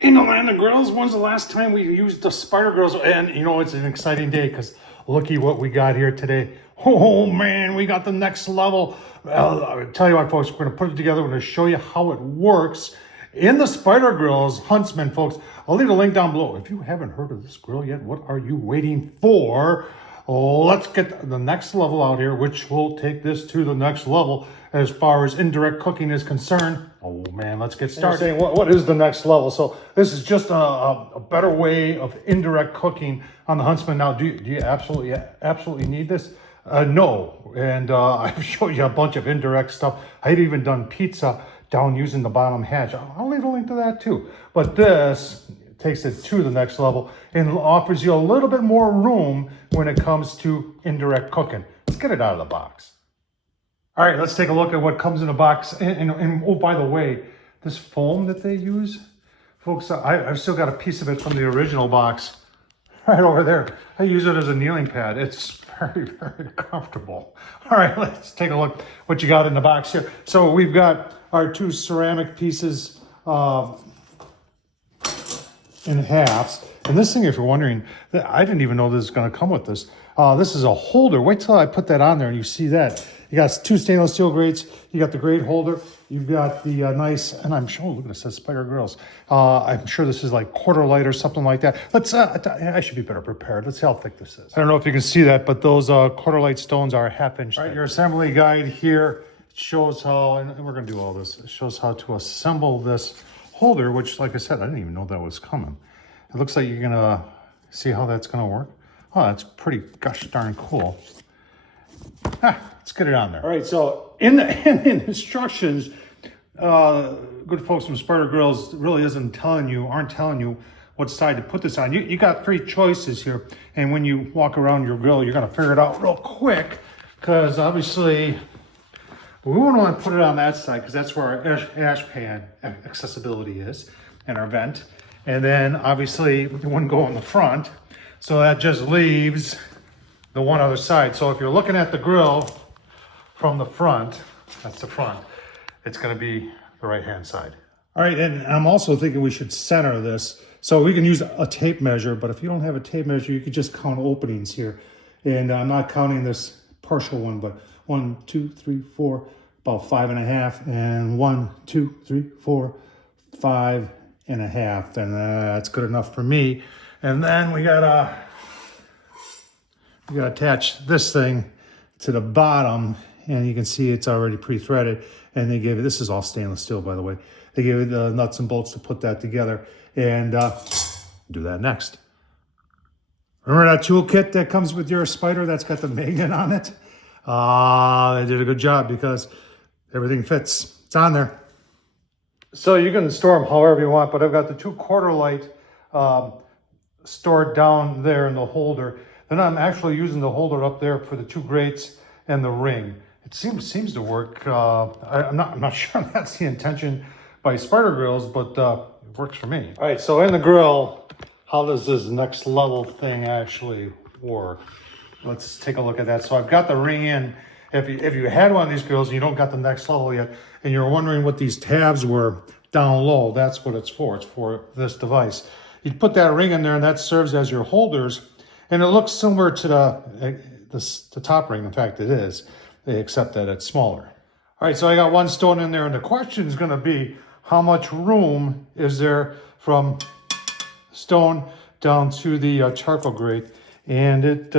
In the land of grills, when's the last time we used the spider grills? And you know, it's an exciting day because looky what we got here today. Oh man, we got the next level. I'll tell you what, folks, we're going to put it together. We're going to show you how it works in the spider grills, Huntsman, folks. I'll leave a link down below. If you haven't heard of this grill yet, what are you waiting for? Let's get the next level out here, which will take this to the next level as far as indirect cooking is concerned. Oh man, let's get started. Saying, what is the next level? So this is just a better way of indirect cooking on the Huntsman. Now, do you absolutely need this? No, and I've showed you a bunch of indirect stuff. I've even done pizza down using the bottom hatch. I'll leave a link to that too. But this takes it to the next level and offers you a little bit more room when it comes to indirect cooking. Let's get it out of the box. All right, let's take a look at what comes in the box. And oh, by the way, this foam that they use, folks, I've still got a piece of it from the original box right over there. I use it as a kneeling pad. It's very, very comfortable. All right, let's take a look what you got in the box here. So we've got our two ceramic pieces in halves. And this thing, if you're wondering, I didn't even know this was going to come with this. This is a holder. Wait till I put that on there and you see that. You got two stainless steel grates. You got the grate holder. You've got the nice, and I'm sure, look at this, it says Spider Grills. I'm sure this is like quarter light or something like that. Let's, I should be better prepared. Let's see how thick this is. I don't know if you can see that, but those quarter light stones are a half-inch thick. All right, your assembly guide here shows how, and we're going to do all this, it shows how to assemble this holder, which, like I said, I didn't even know that was coming. It looks like you're going to see how that's going to work. Oh, that's pretty gosh darn cool. Let's get it on there. All right, so in the instructions, good folks from Spider Grills really aren't telling you what side to put this on. You got three choices here, and when you walk around your grill, you're gonna figure it out real quick, because obviously we wouldn't want to put it on that side because that's where our ash pan accessibility is and our vent. And then obviously it wouldn't go in the front, so that just leaves the one other side. So if you're looking at the grill from the front, that's the front, it's gonna be the right-hand side. All right, and I'm also thinking we should center this. So we can use a tape measure, but if you don't have a tape measure, you could just count openings here. And I'm not counting this partial one, but 1, 2, 3, 4, about 5.5, and 1, 2, 3, 4, 5.5, and that's good enough for me. And then we gotta attach this thing to the bottom, and you can see it's already pre-threaded. And they gave it, this is all stainless steel, by the way. They gave it the nuts and bolts to put that together, and do that next. Remember that toolkit that comes with your Spider that's got the magnet on it? They did a good job because everything fits. It's on there. So you can store them however you want, but I've got the two quarter light stored down there in the holder. Then I'm actually using the holder up there for the two grates and the ring. It seems to work. I'm not sure that's the intention by Spider Grills, but it works for me. All right, so in the grill, how does this next level thing actually work? Let's take a look at that. So I've got the ring in. If you had one of these grills and you don't got the next level yet, and you're wondering what these tabs were down low, that's what it's for. It's for this device. You put that ring in there, and that serves as your holders. And it looks similar to the top ring. In fact, it is, except that it's smaller. All right, so I got one stone in there, and the question is going to be, how much room is there from stone down to the charcoal grate? And it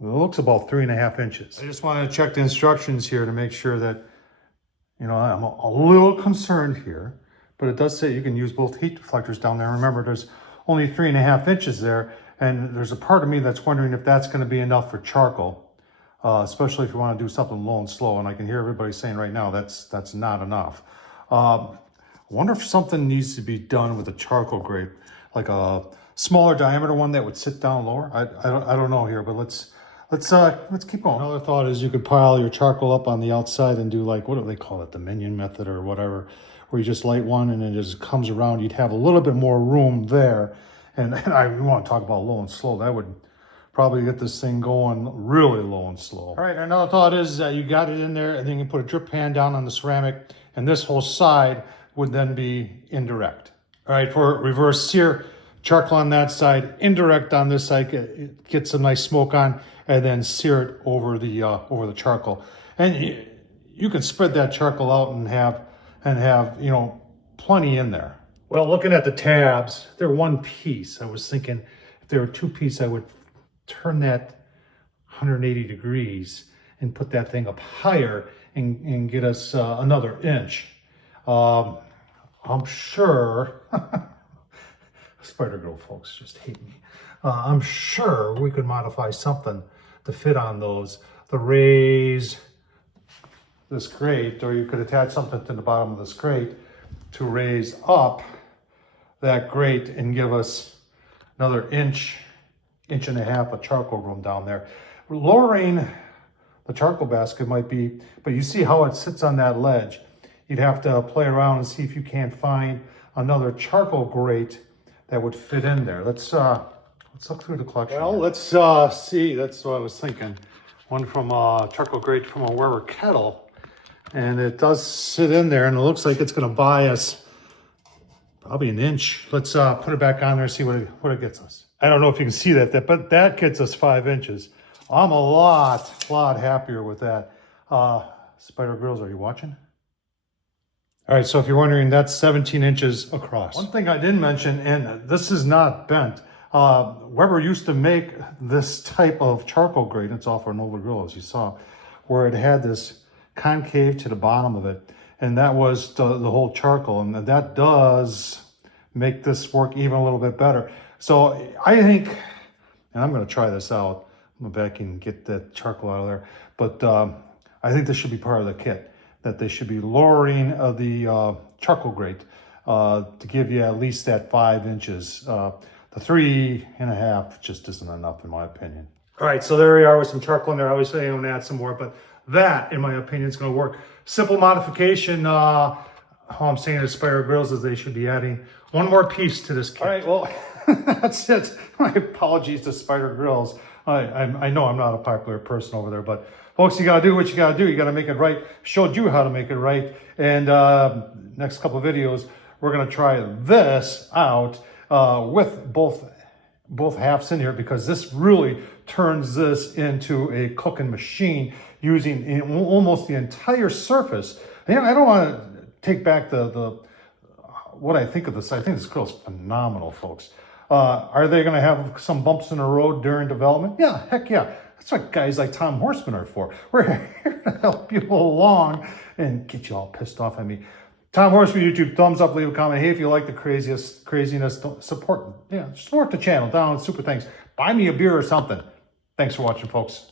looks about 3.5 inches. I just wanted to check the instructions here to make sure that, you know, I'm a little concerned here, but it does say you can use both heat deflectors down there. Remember, there's only 3.5 inches there. And there's a part of me that's wondering if that's going to be enough for charcoal, especially if you want to do something low and slow. And I can hear everybody saying right now that's not enough. I wonder if something needs to be done with the charcoal grate, like a smaller diameter one that would sit down lower. I don't know here, but let's keep going. Another thought is you could pile your charcoal up on the outside and do, like, what do they call it, the minion method or whatever, where you just light one and it just comes around. You'd have a little bit more room there. And I want to talk about low and slow. That would probably get this thing going really low and slow. All right, another thought is you got it in there, and then you can put a drip pan down on the ceramic, and this whole side would then be indirect. All right, for reverse sear, charcoal on that side, indirect on this side, get some nice smoke on, and then sear it over the charcoal. And you can spread that charcoal out and have you know, plenty in there. Well, looking at the tabs, they're one piece. I was thinking if they were two piece, I would turn that 180 degrees and put that thing up higher and get us another inch. I'm sure, Spider Girl folks just hate me. I'm sure we could modify something to fit on those, to raise this grate, or you could attach something to the bottom of this grate to raise up that grate and give us another inch and a half of charcoal room down there. Lowering the charcoal basket might be, but you see how it sits on that ledge. You'd have to play around and see if you can't find another charcoal grate that would fit in there. Let's look through the collection. Well, let's see. That's what I was thinking. One from a charcoal grate from a kettle, and it does sit in there, and it looks like it's going to buy us probably an inch. Let's put it back on there and see what it gets us. I don't know if you can see that, but that gets us 5 inches. I'm a lot happier with that. Spider Girls, are you watching? All right, so if you're wondering, that's 17 inches across. One thing I didn't mention, and this is not bent, Weber used to make this type of charcoal grate. It's all for an old grill, as you saw, where it had this concave to the bottom of it, and that was the whole charcoal, and that does make this work even a little bit better. So I think, and I'm going to try this out, I'm going back and get that charcoal out of there, but I think this should be part of the kit, that they should be lowering the charcoal grate to give you at least that 5 inches. The 3.5 just isn't enough, in my opinion. All right, so there we are with some charcoal in there. Obviously, I'm going to add some more, but that, in my opinion, is going to work. Simple modification. How I'm saying to Spider Grills is they should be adding one more piece to this kit. All right, well, that's it. My apologies to Spider Grills. I know I'm not a popular person over there, but folks, you got to do what you got to do. You got to make it right. Showed you how to make it right. And next couple of videos, we're going to try this out with both halves in here, because this really turns this into a cooking machine using almost the entire surface. And I don't want to take back what I think of this. I think this grill is phenomenal, folks. Are they going to have some bumps in the road during development? Yeah, heck yeah. That's what guys like Tom Horsman are for. We're here to help you along and get you all pissed off at me. Tom Horsman YouTube, thumbs up, leave a comment. Hey, if you like the craziness, support the channel. Down, super thanks. Buy me a beer or something. Thanks for watching, folks.